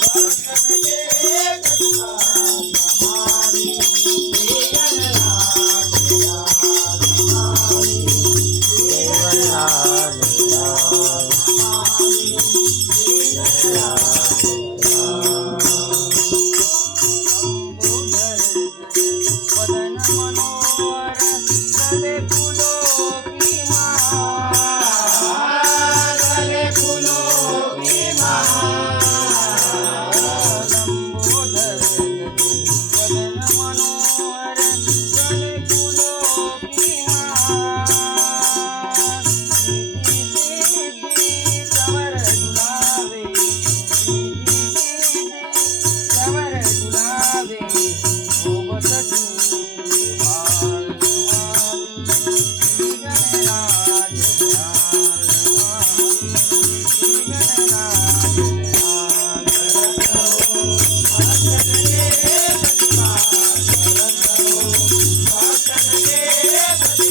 वाद ये कच्छा शामादी तेलाद दिलाद दिलाद आदी